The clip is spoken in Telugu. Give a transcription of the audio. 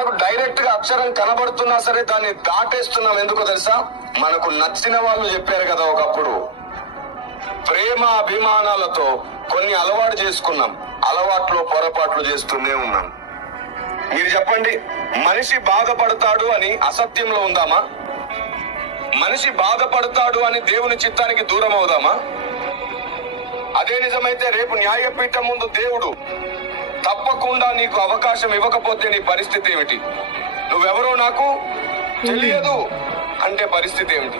మనకు డైరెక్ట్ గా అక్షరం కనబడుతున్నా సరే దాన్ని దాటేస్తున్నాం. ఎందుకో తెలుసా? మనకు నచ్చిన వాళ్ళు చెప్పారు కదా ఒకప్పుడు. ప్రేమ అభిమానాలతో కొన్ని అలవాటు చేసుకున్నాం, అలవాట్లు పొరపాట్లు చేస్తూనే ఉన్నాం. మీరు చెప్పండి, మనిషి బాధపడతాడు అని అసత్యంలో ఉందామా? మనిషి బాధపడతాడు అని దేవుని చిత్తానికి దూరం అవుదామా? అదే నిజమైతే రేపు న్యాయపీఠం ముందు దేవుడు తప్పకుండా నీకు అవకాశం ఇవ్వకపోతే నీ పరిస్థితి ఏమిటి? నువ్వెవరో నాకు తెలియదు అంటే పరిస్థితి ఏమిటి?